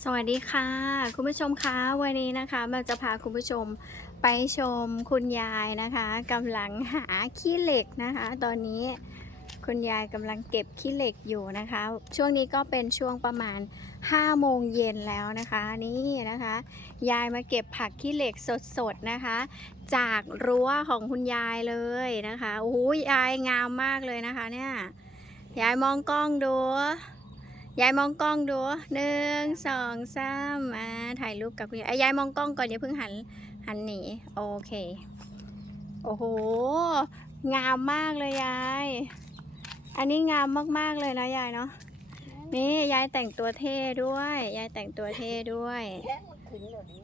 สวัสดีค่ะ คุณผู้ชมคะวันนี้นะคะมาจะพาคุณผู้ชมไปชมคุณยายนะคะกำลังหาขี้เหล็กนะคะ ตอนนี้คุณยายกำลังเก็บขี้เหล็กอยู่นะคะ ช่วงนี้ก็เป็นช่วงประมาณ5โมงเย็นแล้วนะคะนี่นะคะ ยายมาเก็บผักขี้เหล็กสดๆนะคะ จากรั้วของคุณยายเลยนะคะโอ้ยยายงามมากเลยนะคะเนี่ยยายมองกล้องดู ยายมองกล้องดูหนึ่งสองสามอ่าถ่ายรูปกับคุณยายอะยายมองกล้องก่อนอย่าเพิ่งหันหันหนีโอเค โอ้โห งามมากเลยยาย อันนี้งามมากๆเลยนะยายเนาะนี่ยายแต่งตัวเท่ด้วย ยายแต่งตัวเท่ด้วย แค่มันขึ้นเลยดิ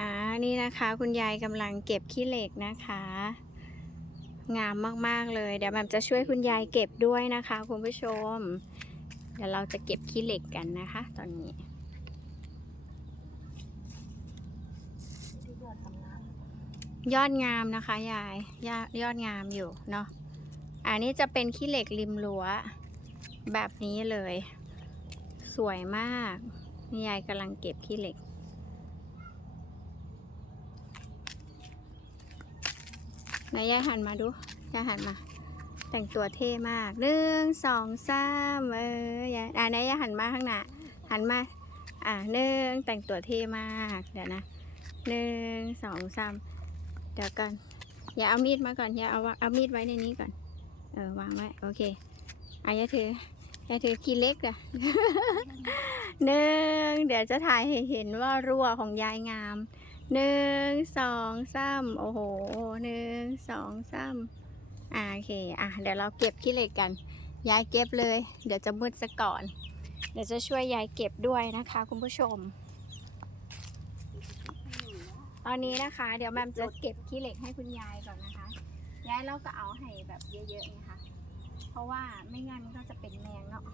อ่า นี่นะคะ คุณยายกำลังเก็บขี้เหล็กนะคะ งามมากๆเลย เดี๋ยวแมมจะช่วยคุณยายเก็บด้วยนะคะคุณผู้ชม เดี๋ยวเราจะเก็บขี้เหล็กกันนะคะ ตอนนี้ยอดงามนะคะยายยอดยอดงามอยู่เนาะอันนี้จะเป็นขี้เหล็กริมรั้วแบบนี้เลย สวยมากนี่ยายกำลังเก็บขี้เหล็ก ไหนยายหันมาดูยายหันมา แต่งตัวเท่มากหนึ่งสองสามเออยายอ่าไหนยายหันมาข้างหน้าหันมาอ่าหนึ่งแต่งตัวเท่มากเดี๋ยวนะหนึ่งสองสามเดี๋ยวก่อนอย่าเอามีดมาก่อนอย่าเอาเอามีดไว้ในนี้ก่อน เออวางไว้โอเคอะยายถือยายถือขี้เล็กอะหนึ่งเดี๋ยวจะถ่ายให้เห็นว่ารั่วของยายงาม หนึ่งสองสามโอ้โหหนึ่งสองสามอ่าโอเคอะเดี๋ยวเราเก็บขี้เหล็กกันยายเก็บเลย เดี๋ยวจะมืดซะก่อน เดี๋ยวจะช่วยยายเก็บด้วยนะคะ คุณผู้ชม ตอนนี้นะคะ เดี๋ยวแมมจะเก็บขี้เหล็กให้คุณยายก่อนนะคะยายเราก็เอาให้แบบเยอะๆนะคะเพราะว่าไม่งั้นก็จะเป็นแมงเนาะ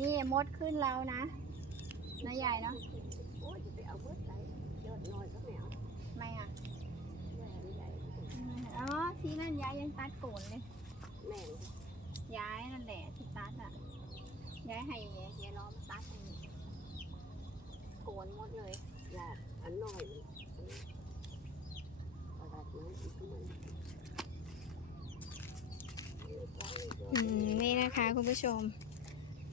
นี่มดขึ้นแล้วนะนะยายเนาะ ยจะไปเอาเบิดไหนยอดน้อยก็ไม่เอาไม่อะแม่ใหญ่อ๋อที่นั่นย้ายยังตัดโกนเลยแม่ย้ายนั่นแหละที่ตัดอะย้ายให้ยายล้อมาตัดให้โกนหมดเลยหลาดอันน้อยมันหลาดน้อยอีกมันอืมนี่นะคะคุณผู้ชม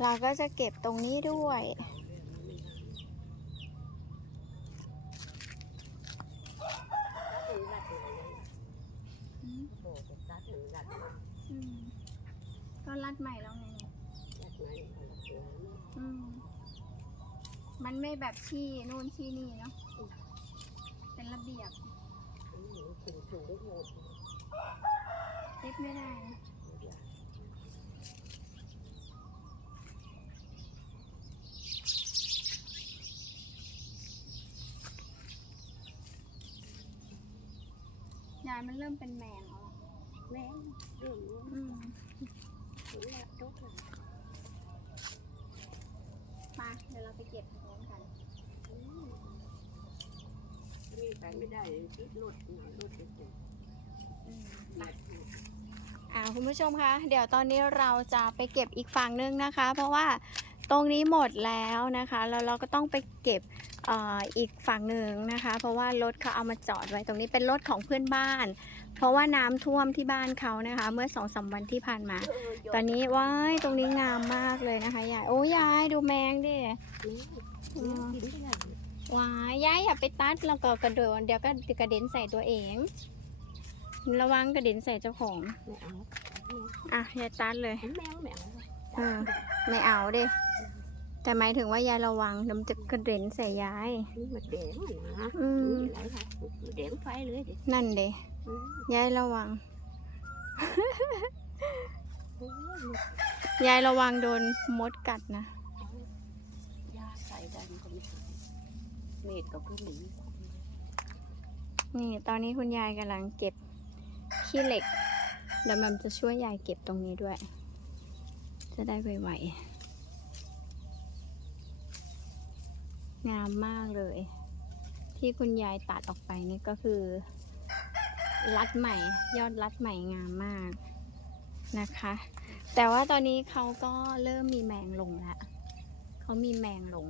เราก็จะเก็บตรงนี้ด้วย อืม โบกตัด หนึ่งหลัดหลัดอืมก็รัดใหม่แล้วไงเนี่ยไหนหลัดหลัดอืมมันไม่แบบที่นู่นที่นี่เนาะเป็นระเบียบสูงสูงโหดเก็บไม่ได้นะยายมันเริ่มเป็นแมงแล้วอะ แม่เรื่องนี้อืมถึงลทุกข์มาเดี๋ยวเราไปเก็บตรงนั้นกันมีไปไม่ได้ติดรถหน่อยรถติดอืมหลัดอ่าคุณผู้ชมคะเดี๋ยวตอนนี้เราจะไปเก็บอีกฝั่งนึงนะคะ เพราะว่าตรงนี้หมดแล้วนะคะแล้วเราก็ต้องไปเก็บ อ่ออีกฝั่งหนึ่งนะคะ เพราะว่ารถเขาเอามาจอดไว้ตรงนี้เป็นรถของเพื่อนบ้าน เพราะว่าน้ำท่วมที่บ้านเขานะคะ เมื่อสองสามวันที่ผ่านมา ตอนนี้ว้ายตรงนี้งามมากเลยนะคะยายโอ้ยายดูแมงดิกินไม่ได้ว้ายยายอย่าไปตัดแล้วก็กระโดดเดี๋ยวก็กระเด็นใส่ตัวเอง ระวังกระเด็นใส่เจ้าของไม่เอาอะยายตัดเลยแมวแมวเออไม่เอาเด้ แต่หมายถึงว่ายายระวังเดี๋ยวมันจะกระเด็นใส่ยายนี่มันแดงนะอืมหลายค่ะแดงไฟเลยดินั่นเด้ยายระวังยายระวังโดนมดกัดนะ ยาใส่ได้มันก็ไม่ถึงเม็ดก็คือหนีนี่ตอนนี้คุณยายกำลังเก็บขี้เหล็กเดี๋ยวมันจะช่วยยายเก็บตรงนี้ด้วย จะได้ไว งามมากเลย ที่คุณยายตัดออกไปนี่ก็คือ รัดใหม่ ยอดรัดใหม่งามมากนะคะ แต่ว่าตอนนี้เขาก็เริ่มมีแมงลงแล้วเขามีแมงลง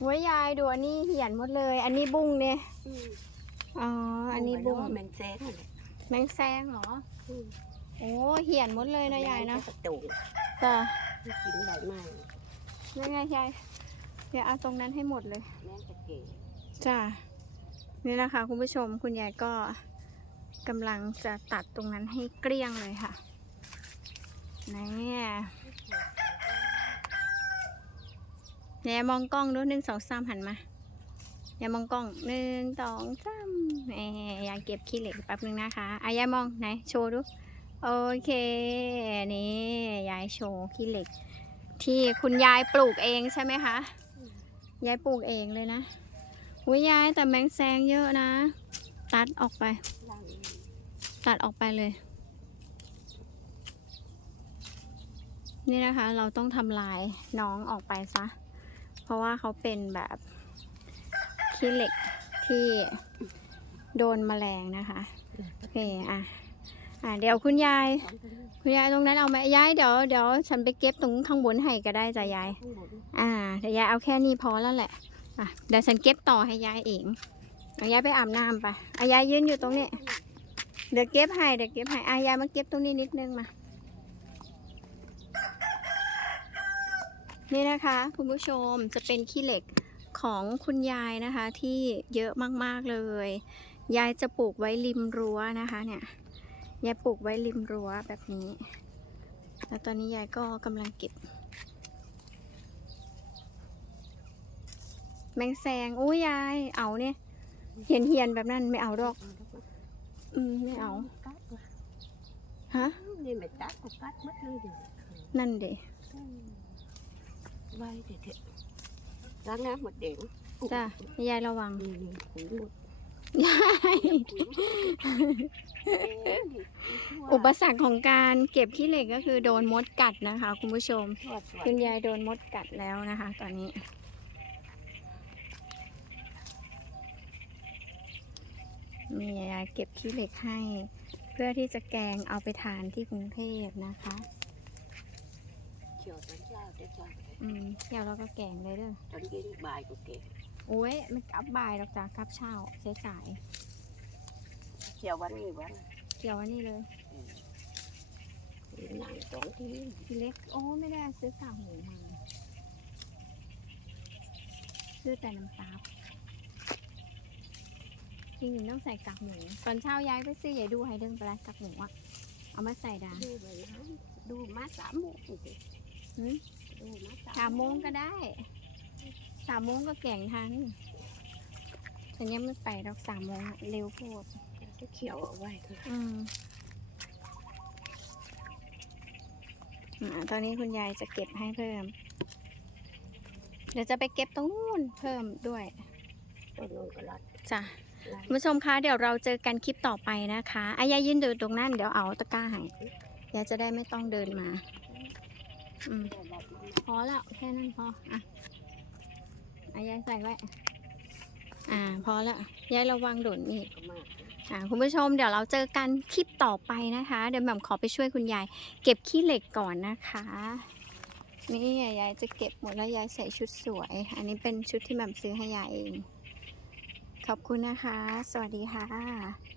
หัวยายดูอันนี้เหี่ยนหมดเลย อันนี้บุ้งเนี่ยอืมอ๋อ อันนี้บุ้งแมงแซงนั่นแหละแมงแซงเหรออืม โอ้เหี่ยนหมดเลยนะยายนะกระตุงจ้ะที่กินใบไม้ยังไงยายเดี๋ยวเอาตรงนั้นให้หมดเลยแมงตะเกยจ้ะนี่แหละค่ะคุณผู้ชมคุณยายก็กำลังจะตัดตรงนั้นให้เกลี้ยงเลยค่ะนี่เนี่ยมองกล้องดูหนึ่งสองสามหันมา อย่ามองกล้องหนึ่งสองสามแหมยายเก็บขี้เหล็กแป๊บนึงนะคะอะยายมองไหนโชว์ดู โอเค นี่ยายโชว์ขี้เหล็ก ที่คุณยายปลูกเองใช่ไหมคะ ยายปลูกเองเลยนะอุ้ยยายแต่แมงแซงเยอะนะ ตัดออกไป ตัดออกไปเลย นี่นะคะ เราต้องทำลายน้องออกไปซะ เพราะว่าเขาเป็นแบบขี้เหล็กที่โดนแมลงนะคะ โอเค อะ อะเดี๋ยวคุณยาย คุณยายตรงนั้นเอาไหมยายเดี๋ยวเดี๋ยวฉันไปเก็บตรงข้างบนให้ก็ได้จ้ะยาย อ่าเดี๋ยวยายเอาแค่นี้พอแล้วแหละอะเดี๋ยวฉันเก็บต่อให้ยายเองเอายายไปอาบน้ำไปอายายยืนอยู่ตรงนี้เดี๋ยวเก็บให้เดี๋ยวเก็บให้อายายมาเก็บตรงนี้นิดนึงมา นี่นะคะ คุณผู้ชมจะเป็นขี้เหล็กของคุณยายนะคะ ที่เยอะมากๆเลย ยายจะปลูกไว้ริมรั้วนะคะเนี่ย ยายปลูกไว้ริมรั้วแบบนี้ แล้วตอนนี้ยายก็กำลังเก็บ แมงแซงอุ้ยยาย เอาเนี่ย เหียนเหียนๆแบบนั้นไม่เอาดอก อืมไม่เอากัดว่ะฮะ นี่ไม่ตัดก็กัดหมัดเลยเดี๋ยวนั่นเดอืมไว้เด็ดๆล้างน้ำหมดเด็กจ้ะยายระวังนี่นี่ขุยหมดยาย อุปสรรคของการเก็บขี้เหล็กก็คือโดนมดกัดนะคะ คุณผู้ชม คุณยายโดนมดกัดแล้วนะคะ ตอนนี้ มียายเก็บขี้เหล็กให้ เพื่อที่จะแกงเอาไปทานที่กรุงเทพนะคะเขียวตอนเช้าเด็ดจ้าอืมเดี๋ยวเราก็แกงเลยเด้อตอนเย็นบ่ายก็เก็บโอ้ยมันกลับบ่ายหรอกจ้ะกลับเช้าสาย เขียววันนี้วันๆเกี่ยวอันนี้เลยหนังสองทีทีเล็ก โอ้ไม่ได้ซื้อกากหมูมาซื้อแต่น้ำตาลจริงๆต้องใส่กากหมูตอนเช้าย้ายไปซื้อใหญ่ดูไฮเดิงไปแล้วกากหมูอะเอามาใส่ดาดูไปนะดูมาสามโมงสิหืมดูมาสามโมงก็ได้สามโมงก็แก่งทันฉันยังไม่ไปดอกสามโมงอะเร็วโพด จะเขียวเอาไว้ค่ะอืมอ่าตอนนี้คุณยายจะเก็บให้เพิ่ม เดี๋ยวจะไปเก็บตรงนู้นเพิ่มด้วยต้นนนก็รัดจ้ะรัดคุณผู้ชมคะเดี๋ยวเราเจอกันคลิปต่อไปนะคะอายายยืนดูตรงนั้นเดี๋ยวเอาตะกร้าให้ยายจะได้ไม่ต้องเดินมา อืม รัดมันพอแล้วแค่นั้นพอ อะอายายใส่ไว้ อ่า พอแล้วยายระวังโดนนี่ก็มากอ่า คุณผู้ชมเดี๋ยวเราเจอกันคลิปต่อไปนะคะ เดี๋ยวแหม่มขอไปช่วยคุณยาย เก็บขี้เหล็กก่อนนะคะ นี่ยายจะเก็บหมดแล้วยายใส่ชุดสวย อันนี้เป็นชุดที่แหม่มซื้อให้ยายเอง ขอบคุณนะคะ สวัสดีค่ะ